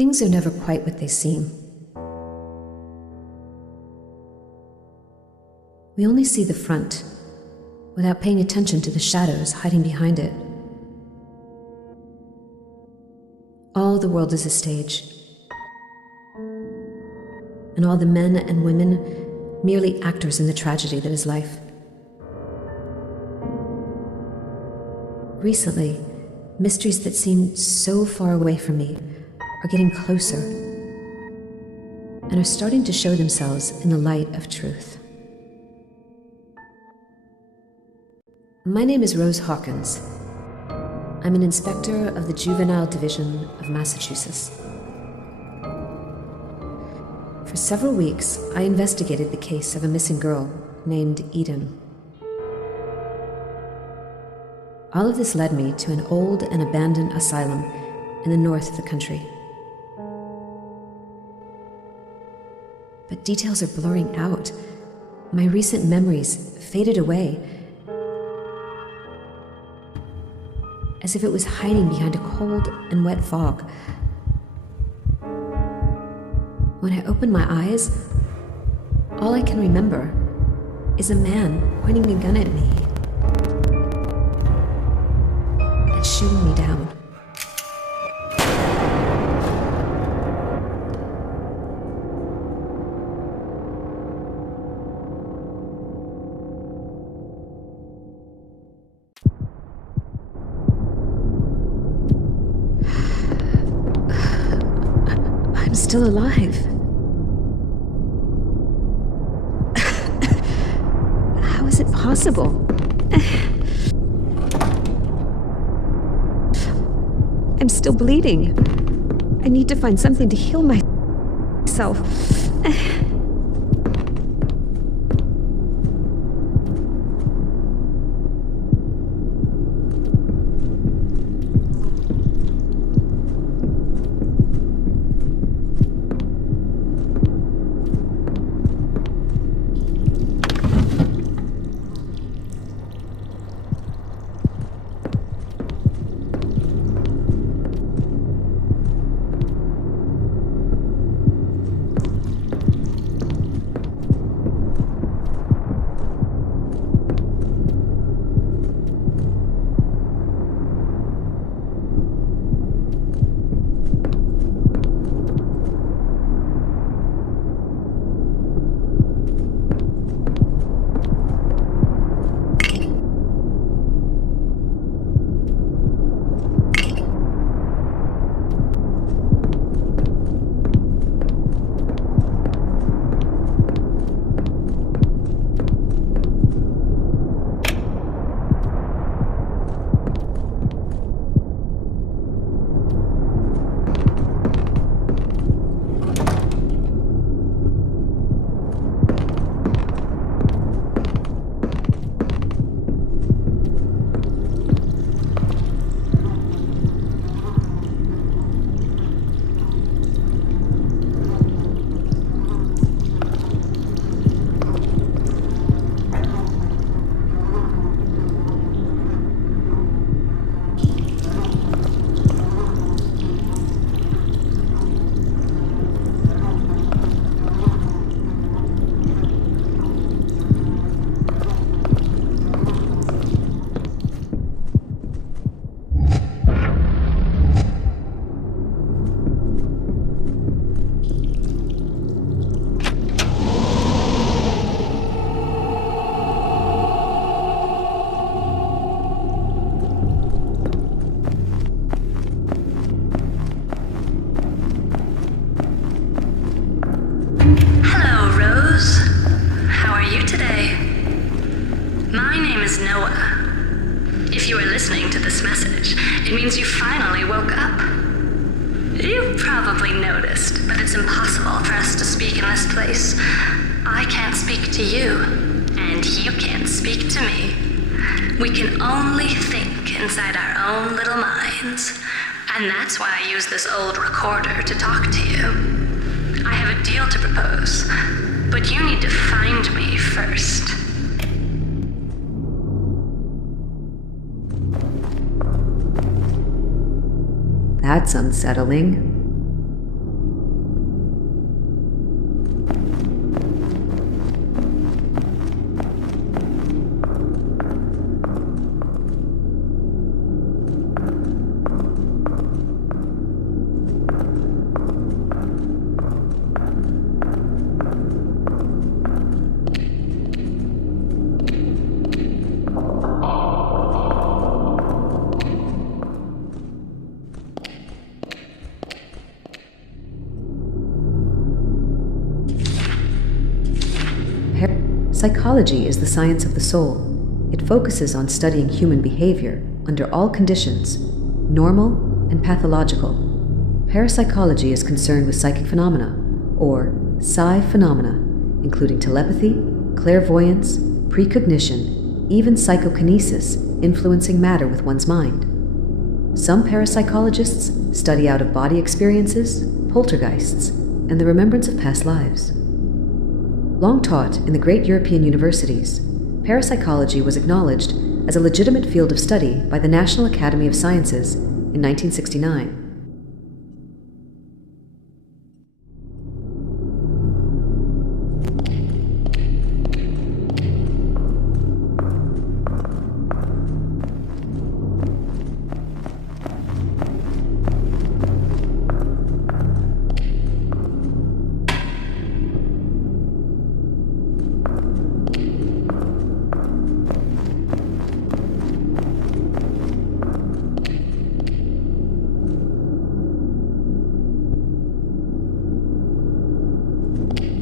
Things are never quite what they seem. We only see the front, without paying attention to the shadows hiding behind it. All the world is a stage, and all the men and women merely actors in the tragedy that is life. Recently, mysteries that seemed so far away from me are getting closer and are starting to show themselves in the light of truth. My name is Rose Hawkins. I'm an inspector of the Juvenile Division of Massachusetts. For several weeks, I investigated the case of a missing girl named Eden. All of this led me to an old and abandoned asylum in the north of the country. But details are blurring out. My recent memories faded away, as if it was hiding behind a cold and wet fog. When I open my eyes, all I can remember is a man pointing a gun at me and shooting me down. I'm still alive. How is it possible? I'm still bleeding. I need to find something to heal myself. It means you finally woke up. You've probably noticed, but it's impossible for us to speak in this place. I can't speak to you, and you can't speak to me. We can only think inside our own little minds, and that's why I use this old recorder to talk to you. I have a deal to propose, but you need to find me first. That's unsettling. Psychology is the science of the soul. It focuses on studying human behavior under all conditions, normal and pathological. Parapsychology is concerned with psychic phenomena, or psi phenomena, including telepathy, clairvoyance, precognition, even psychokinesis, influencing matter with one's mind. Some parapsychologists study out-of-body experiences, poltergeists, and the remembrance of past lives. Long taught in the great European universities, parapsychology was acknowledged as a legitimate field of study by the National Academy of Sciences in 1969.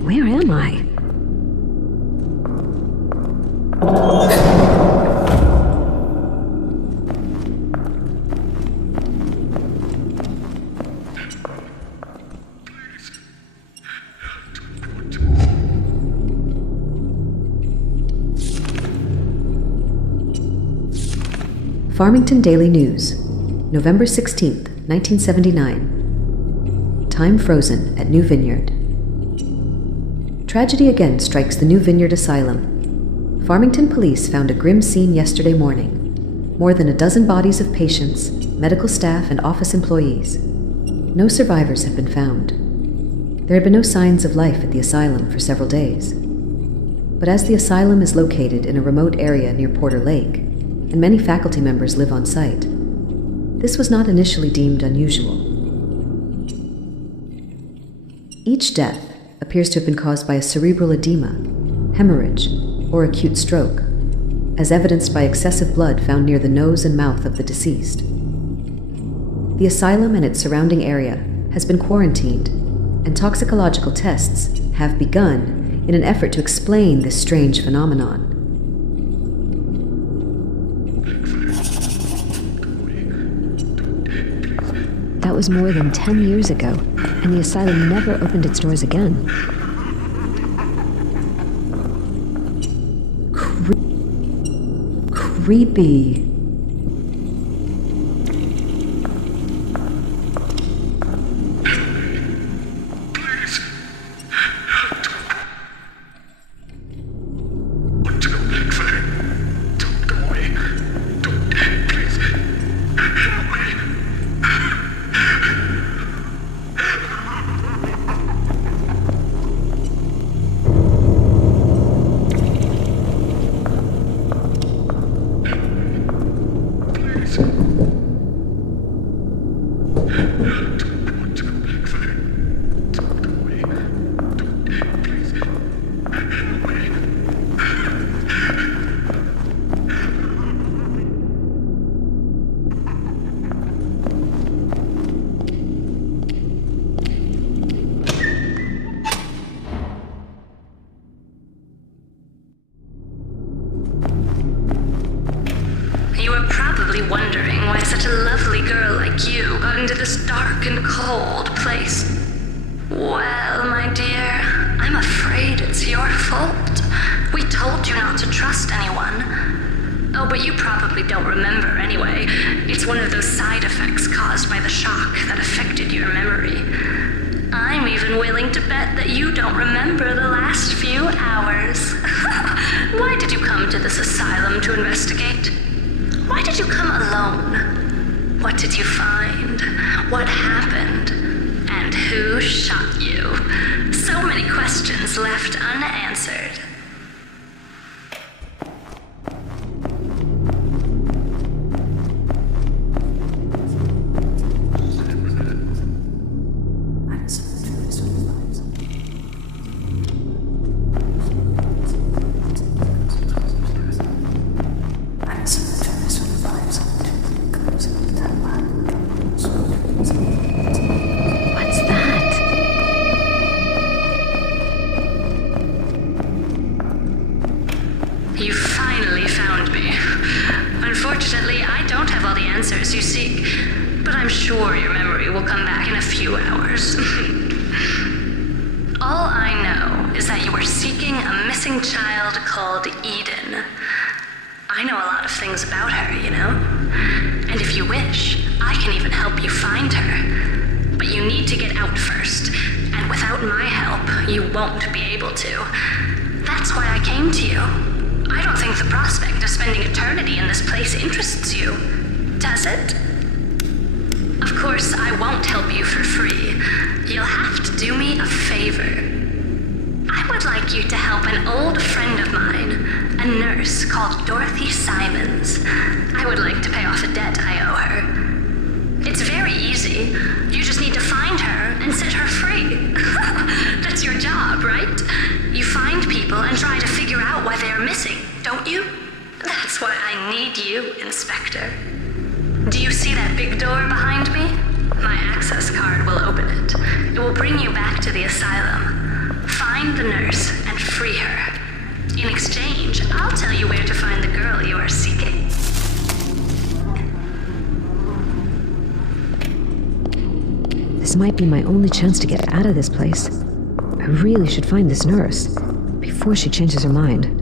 Where am I? Farmington Daily News, November 16th, 1979. Time frozen at New Vineyard. Tragedy again strikes the New Vineyard Asylum. Farmington police found a grim scene yesterday morning. More than a dozen bodies of patients, medical staff, and office employees. No survivors have been found. There had been no signs of life at the asylum for several days. But as the asylum is located in a remote area near Porter Lake, and many faculty members live on site, this was not initially deemed unusual. Each death appears to have been caused by a cerebral edema, hemorrhage, or acute stroke, as evidenced by excessive blood found near the nose and mouth of the deceased. The asylum and its surrounding area has been quarantined, and toxicological tests have begun in an effort to explain this strange phenomenon. That was more than 10 years ago, and the asylum never opened its doors again. Creepy. You are probably wondering why such a lovely girl like you got into this dark and cold place. Well, my dear, I'm afraid it's your fault. We told you not to trust anyone. Oh, but you probably don't remember anyway. It's one of those side effects caused by the shock that affected your memory. I'm even willing to bet that you don't remember the last few hours. Why did you come to this asylum to investigate? Why did you come alone? What did you find? What happened? And who shot you? So many questions left unanswered. What's that? seek, but I'm sure your memory will come back in a few hours. All I know is that you were seeking a missing child called Eden. I know a lot of things about her, you know? And if you wish, I can even help you find her. But you need to get out first, and without my help, you won't be able to. That's why I came to you. I don't think the prospect of spending eternity in this place interests you, does it? Of course, I won't help you for free. You'll have to do me a favor. I would like you to help an old friend of mine, a nurse called Dorothy Simons. I would like to pay off a debt I owe her. It's very easy. You just need to find her and set her free. That's your job, right? You find people and try to figure out why they are missing, don't you? That's why I need you, Inspector. Do you see that big door behind me? My access card will open it. It will bring you back to the asylum. Find the nurse and free her. In exchange, I'll tell you where to find the girl you are seeking. This might be my only chance to get out of this place. I really should find this nurse before she changes her mind.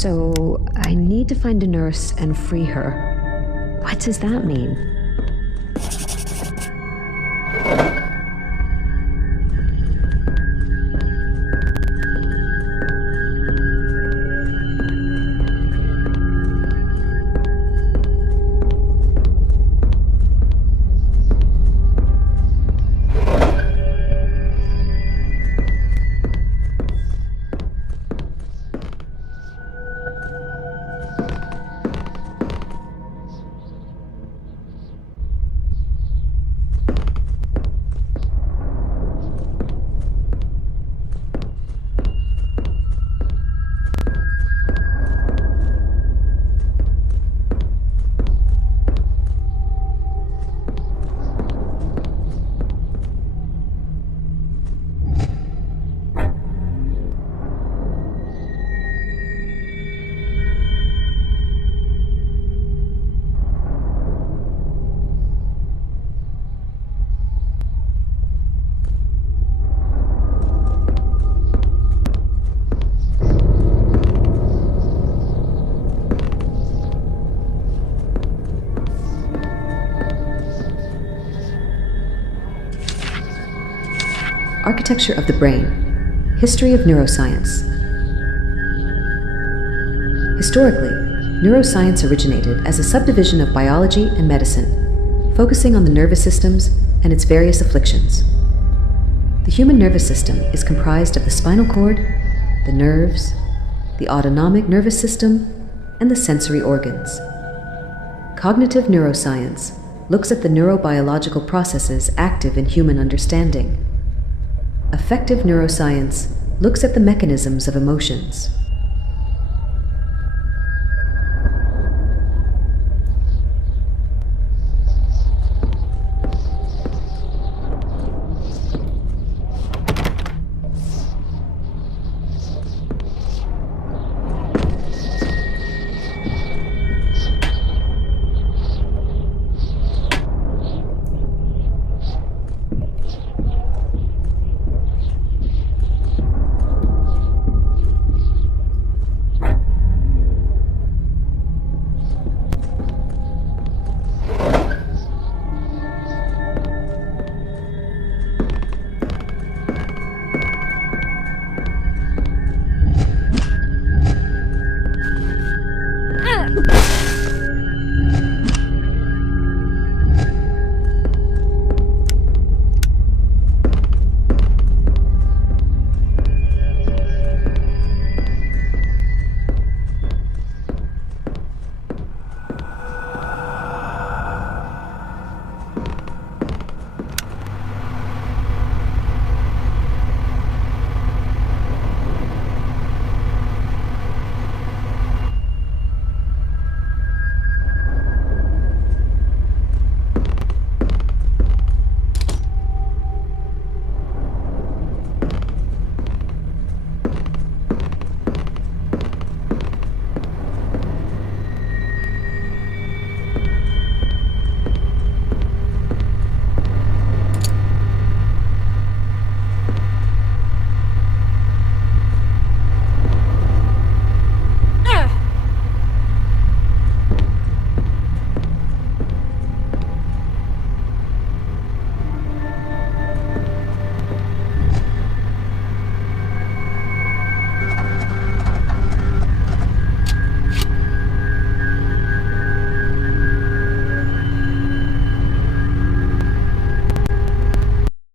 So, I need to find a nurse and free her. What does that mean? Architecture of the Brain. History of Neuroscience. Historically, neuroscience originated as a subdivision of biology and medicine, focusing on the nervous systems and its various afflictions. The human nervous system is comprised of the spinal cord, the nerves, the autonomic nervous system, and the sensory organs. Cognitive neuroscience looks at the neurobiological processes active in human understanding. Affective neuroscience looks at the mechanisms of emotions.